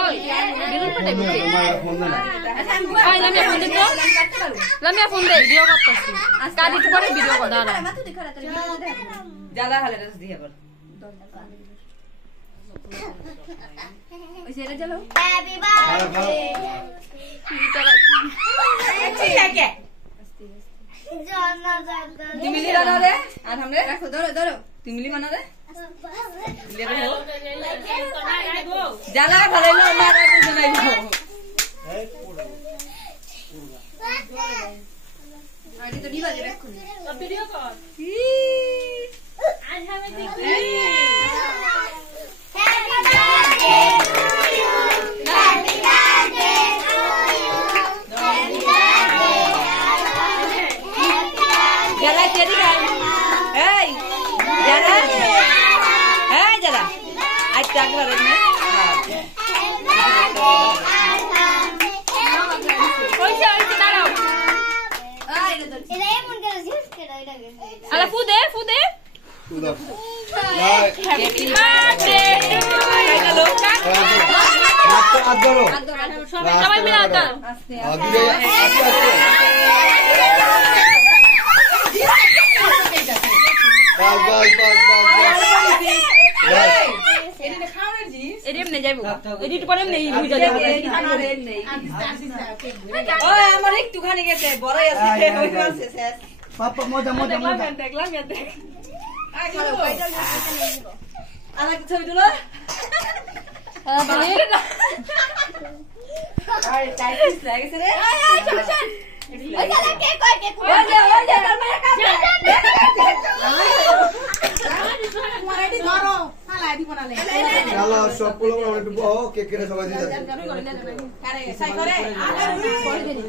ওই বেলুন ফাটাই বলে আই লামিয়া ফোন দে তো লামিয়া ফোন দে ভিডিও করতেছি কাদি তো করে ভিডিও কর দাঁড়া জ্বালা হালে রস দিয়ে বল ওই সেটা জ্বালাও হ্যাপি বার্থডে কি লাগে तिमिली बना दे और हमने रखो धरो धरो तिमिली बना दे ले दो जाला भले लो मारा को सुनाई लो आदि तो डीवा दे रखो अब वीडियो कॉल आज हमें देखो जरा तेरी गाय hey जरा hey जरा आज क्या कर रहे हैं कोई से डालो इधर मुन कर जिस के डालो अरे फूदे हैप्पी बर्थडे हेलो हाथ धरो सबाई मिला दो এরম নে যাইবো এডিট করেম নেই বুঝা যাবে ওই আমার একটু খানি গেছে বড়ই আছে ওই আছে শেষ পাপা মজা মজা মজা দেখলাম আই চলো কয়টা নিব আলা কি ছবি তুলো বলে আরে টাইট লাগেছে রে আই চল ওই চল কেক কই কেক ওই যে তোর মায়ের কাছে মারাটি ধরো হালাই দিব না লে চলো সব পুরো একটু বহ কেক কেটে সবাই দিয়ে যাচ্ছে আরে সাই করে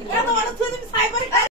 আরে তো বড় তুমি সাই করে